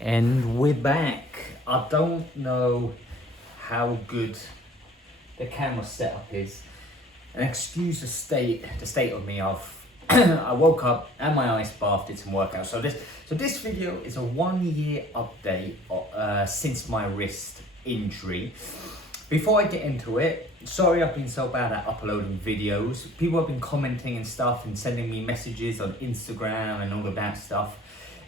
And we're back. I don't know how good the camera setup is. And excuse the state of me. I woke up, had my ice bath, did some workout. So this video is a 1 year update since my wrist injury. Before I get into it, sorry I've been so bad at uploading videos. People have been commenting and stuff and sending me messages on Instagram and all of that stuff.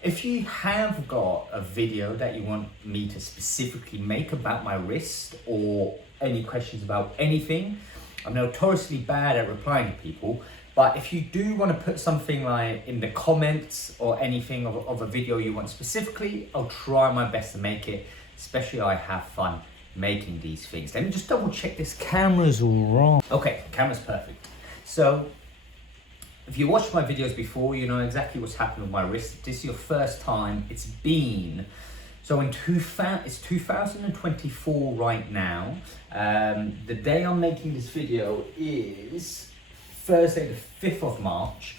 If you have got a video that you want me to specifically make about my wrist or any questions about anything, I'm notoriously bad at replying to people. But if you do want to put something like in the comments or anything of a video you want specifically, I'll try my best to make it, especially I have fun making these things. Let me just double check this camera's all wrong. Okay, camera's perfect. So if you watched my videos before, you know exactly what's happened with my wrist. If this is your first time, it's been, so it's 2024 right now. The day I'm making this video is Thursday the 5th of March.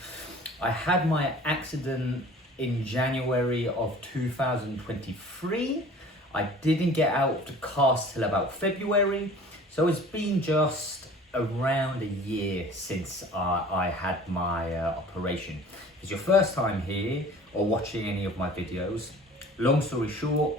I had my accident in January of 2023. I didn't get out of the cast till about February. So it's been just around a year since I had my operation. If it's your first time here or watching any of my videos, long story short,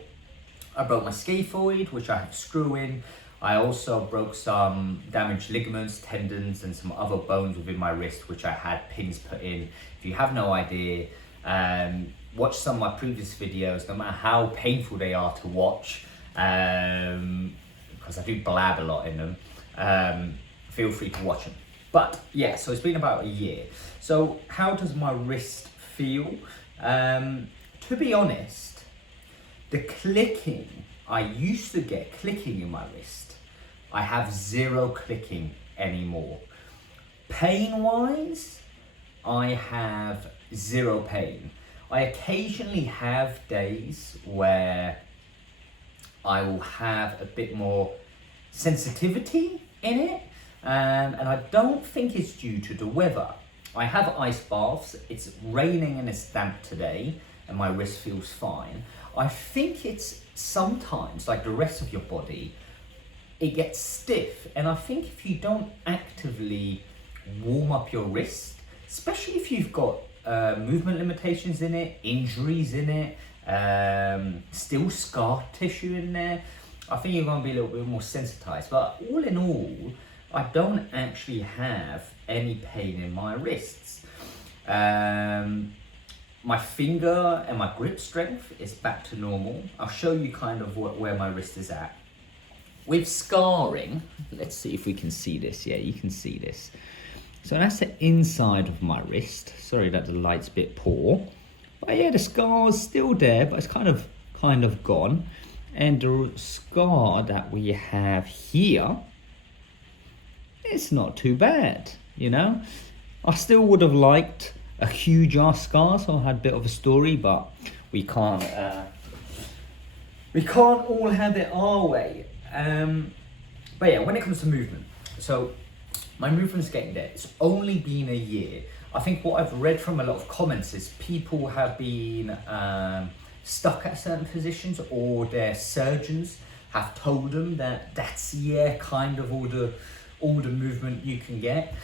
I broke my scaphoid, which I have screw in. I also broke some damaged ligaments, tendons, and some other bones within my wrist, which I had pins put in. If you have no idea, watch some of my previous videos, no matter how painful they are to watch, because I do blab a lot in them. Feel free to watch them. But yeah, so it's been about a year. So how does my wrist feel? To be honest, the clicking, I used to get clicking in my wrist. I have zero clicking anymore. Pain-wise, I have zero pain. I occasionally have days where I will have a bit more sensitivity in it. And I don't think it's due to the weather. I have ice baths, it's raining and it's damp today, and my wrist feels fine. I think it's sometimes, like the rest of your body, it gets stiff. And I think if you don't actively warm up your wrist, especially if you've got movement limitations in it, injuries in it, still scar tissue in there, I think you're going to be a little bit more sensitized. But all in all, I don't actually have any pain in my wrists. My finger and my grip strength is back to normal. I'll show you kind of where my wrist is at. With scarring, let's see if we can see this. Yeah, you can see this. So that's the inside of my wrist. Sorry that the light's a bit poor. But yeah, the scar's still there, but it's kind of gone. And the scar that we have here, it's not too bad, you know. I still would have liked a huge ass scar, so I had a bit of a story, but we can't all have it our way. But yeah, when it comes to movement, so my movement's getting there. It's only been a year. I think what I've read from a lot of comments is people have been stuck at certain positions, or their surgeons have told them that that's kind of all the movement you can get.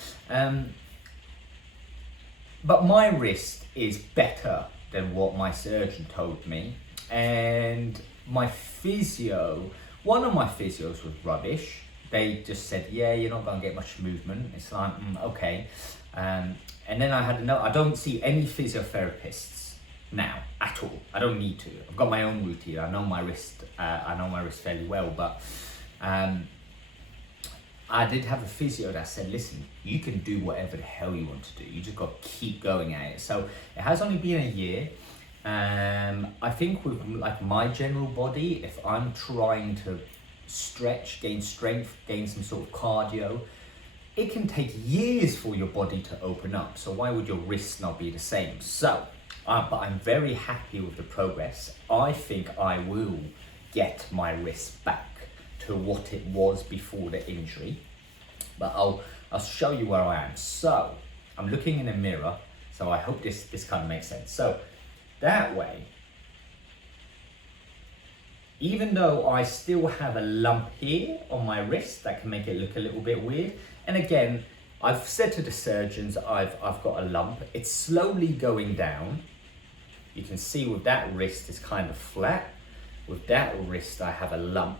But my wrist is better than what my surgeon told me. And my physio, one of my physios was rubbish. They just said, yeah, you're not going to get much movement. It's like, okay. And then I had another, I don't see any physiotherapists now at all. I don't need to. I've got my own routine. I know my wrist fairly well, but I did have a physio that said, listen, you can do whatever the hell you want to do. You just got to keep going at it. So it has only been a year. I think with like my general body, if I'm trying to stretch, gain strength, gain some sort of cardio, it can take years for your body to open up. So why would your wrist not be the same? So, but I'm very happy with the progress. I think I will get my wrist back to what it was before the injury, but I'll show you where I am. So I'm looking in a mirror, so I hope this kind of makes sense. So that way, even though I still have a lump here on my wrist that can make it look a little bit weird. And again, I've said to the surgeons, I've got a lump. It's slowly going down. You can see with that wrist, it's kind of flat. With that wrist, I have a lump.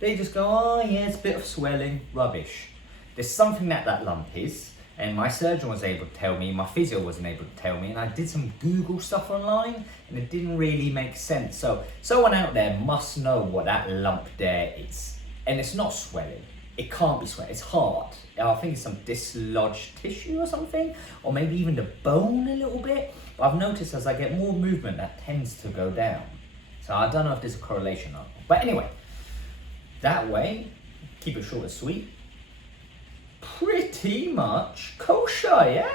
They just go, oh yeah, it's a bit of swelling, rubbish. There's something that lump is, and my surgeon was able to tell me, my physio wasn't able to tell me, and I did some Google stuff online, and it didn't really make sense. So someone out there must know what that lump there is. And it's not swelling. It can't be swelling, it's hard. I think it's some dislodged tissue or something, or maybe even the bone a little bit. But I've noticed as I get more movement, that tends to go down. So I don't know if there's a correlation or not. But anyway, that way, keep it short and sweet. Pretty much kosher, yeah?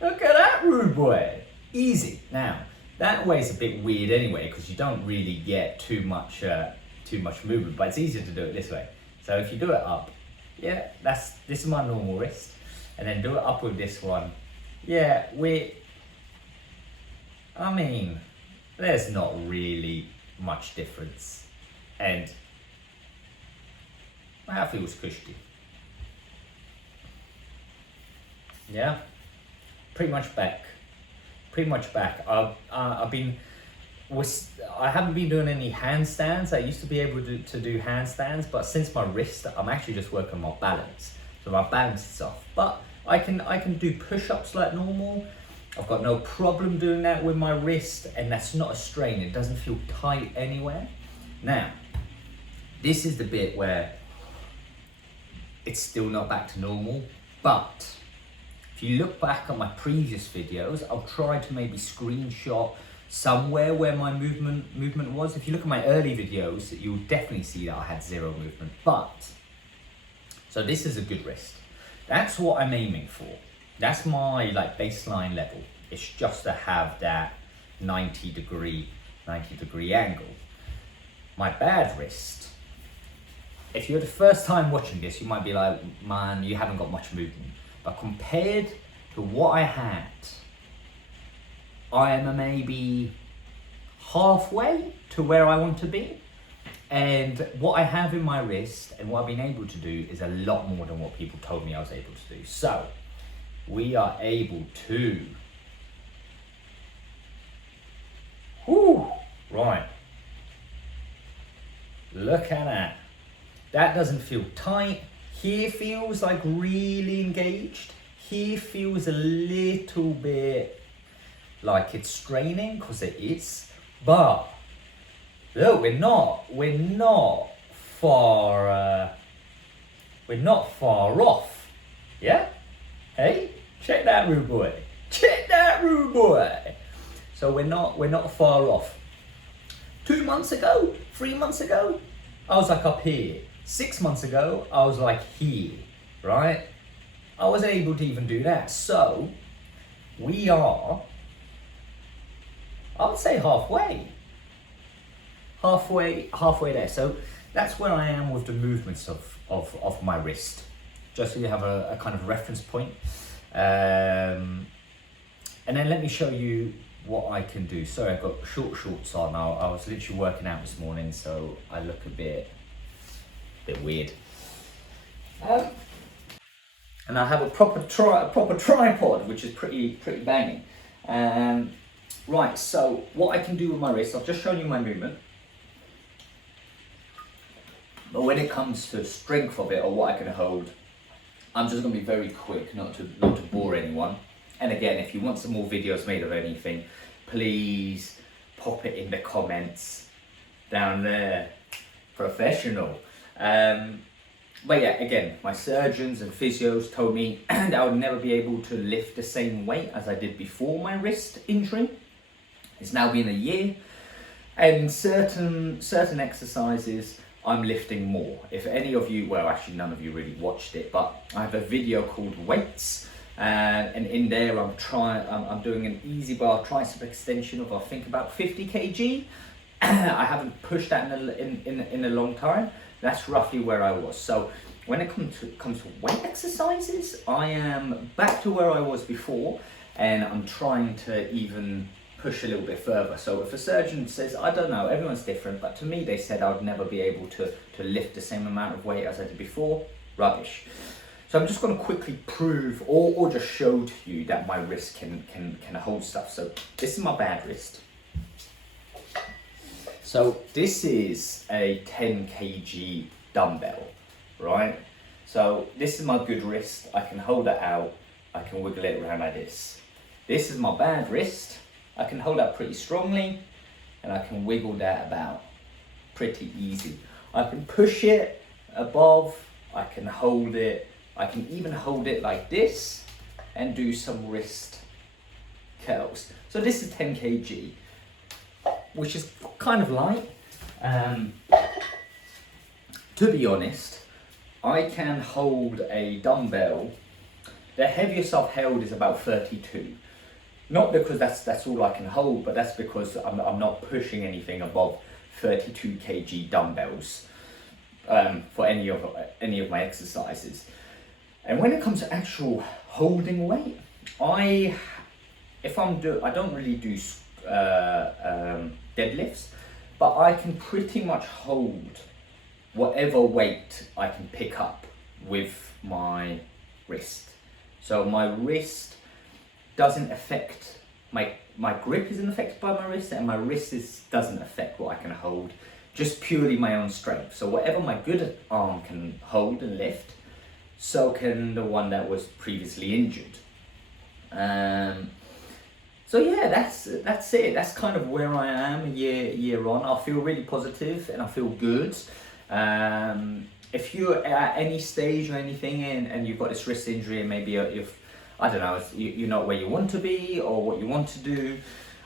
Look at that, rude boy. Easy. Now, that way's a bit weird anyway, because you don't really get too much movement, but it's easier to do it this way. So if you do it up, yeah, this is my normal wrist, and then do it up with this one. Yeah, I mean, there's not really much difference, and that feels cushy. Yeah, pretty much back. I haven't been doing any handstands. I used to be able to do handstands, but since my wrist, I'm actually just working on my balance. So my balance is off. But I can do push-ups like normal. I've got no problem doing that with my wrist, and that's not a strain. It doesn't feel tight anywhere. Now, this is the bit where it's still not back to normal, but if you look back at my previous videos, I'll try to maybe screenshot somewhere where my movement was. If you look at my early videos, you'll definitely see that I had zero movement. But, so this is a good wrist. That's what I'm aiming for. That's my baseline level. It's just to have that 90 degree angle. My bad wrist, if you're the first time watching this, you might be like, man, you haven't got much movement. But compared to what I had, I am maybe halfway to where I want to be. And what I have in my wrist and what I've been able to do is a lot more than what people told me I was able to do. So we are able to, right. Look at that. That doesn't feel tight. Here feels like really engaged. Here feels a little bit like it's straining, because it is. But look, we're not far off. Yeah? Hey, check that, rude boy. Check that, rude boy. So we're not far off. 2 months ago, 3 months ago, I was like up here. 6 months ago, I was like here, right? I wasn't able to even do that. So we are, I would say halfway there. So that's where I am with the movements of my wrist, just so you have a kind of reference point. And then let me show you what I can do. Sorry, I've got shorts on. I was literally working out this morning, so I look a bit weird. And I have a proper tripod, which is pretty banging. Right, so what I can do with my wrist, I've just shown you my movement. But when it comes to strength of it, or what I can hold, I'm just going to be very quick, not to bore anyone. And again, if you want some more videos made of anything, please pop it in the comments down there. Professional. But yeah, again, my surgeons and physios told me that I would never be able to lift the same weight as I did before my wrist injury. It's now been a year, and certain exercises I'm lifting more. If any of you, well, actually none of you really watched it, but I have a video called Weights, and in there I'm doing an easy bar tricep extension of I think about 50 kg. I haven't pushed that in a long time. That's roughly where I was. So when it comes to weight exercises, I am back to where I was before, and I'm trying to even push a little bit further. So if a surgeon says, I don't know, everyone's different, but to me they said I would never be able to lift the same amount of weight as I did before, rubbish. So I'm just going to quickly prove or just show to you that my wrist can hold stuff. So this is my bad wrist. So this is a 10 kg dumbbell, right? So this is my good wrist. I can hold it out. I can wiggle it around like this. This is my bad wrist. I can hold that pretty strongly and I can wiggle that about pretty easy. I can push it above, I can hold it, I can even hold it like this and do some wrist curls. So this is 10 kg, which is kind of light. To be honest, I can hold a dumbbell. The heaviest I've held is about 32. Not because that's all I can hold, but that's because I'm not pushing anything above 32 kg dumbbells for any of my exercises. And when it comes to actual holding weight, I don't really do deadlifts, but I can pretty much hold whatever weight I can pick up with my wrist. So my wrist doesn't affect, my grip isn't affected by my wrist, and my wrist doesn't affect what I can hold, just purely my own strength. So whatever my good arm can hold and lift, so can the one that was previously injured. So yeah, that's it. That's kind of where I am a year on. I feel really positive and I feel good. If you're at any stage or anything and you've got this wrist injury and maybe I don't know, you're not where you want to be or what you want to do,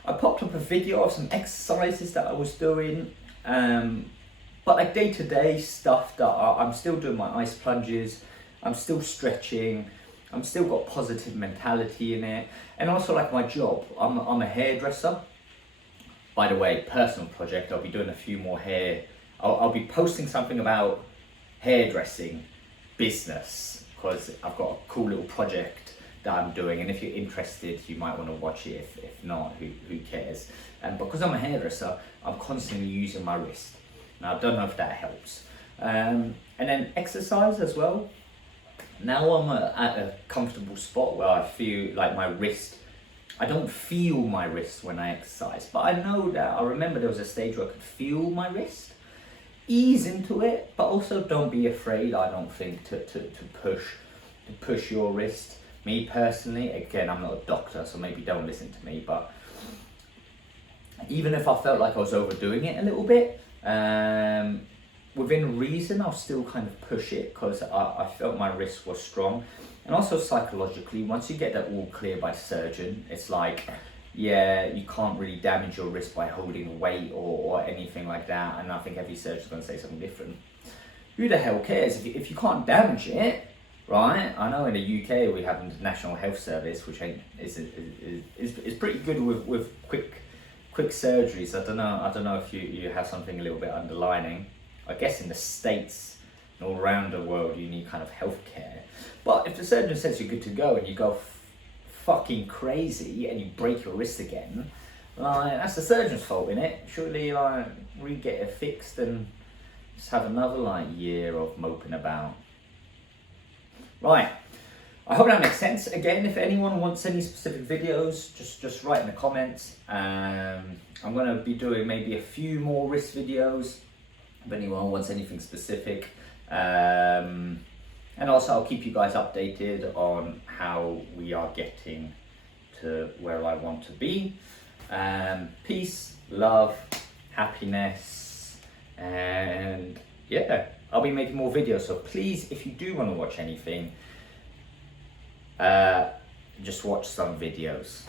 I popped up a video of some exercises that I was doing, but like day-to-day stuff that I'm still doing my ice plunges, I'm still stretching, I'm still got positive mentality in it, and also like my job, I'm a hairdresser. By the way, personal project, I'll be doing a few more hair, I'll be posting something about hairdressing business, because I've got a cool little project that I'm doing, and if you're interested you might want to watch it. If not, who cares? And because I'm a hairdresser, I'm constantly using my wrist. Now I don't know if that helps. And then exercise as well. Now I'm at a comfortable spot where I feel like my wrist, I don't feel my wrist when I exercise, but I know that, I remember there was a stage where I could feel my wrist. Ease into it, but also don't be afraid, I don't think, to push your wrist. Me personally, again, I'm not a doctor, so maybe don't listen to me, but even if I felt like I was overdoing it a little bit, within reason, I'll still kind of push it, because I felt my wrist was strong. And also psychologically, once you get that all clear by the surgeon, it's like, yeah, you can't really damage your wrist by holding weight or anything like that. And I think every surgeon's going to say something different. Who the hell cares? If you can't damage it, right? I know in the UK we have the National Health Service, which is pretty good with quick surgeries. I don't know if you have something a little bit underlining. I guess in the States and all around the world you need kind of healthcare. But if the surgeon says you're good to go and you go fucking crazy and you break your wrist again, like, that's the surgeon's fault, innit? Surely like re-get it fixed and just have another like year of moping about. Right, I hope that makes sense. Again, if anyone wants any specific videos, just write in the comments. I'm gonna be doing maybe a few more wrist videos if anyone wants anything specific. And also I'll keep you guys updated on how we are getting to where I want to be. Peace, love, happiness, and yeah, I'll be making more videos. So please, if you do want to watch anything, just watch some videos.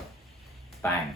Bang.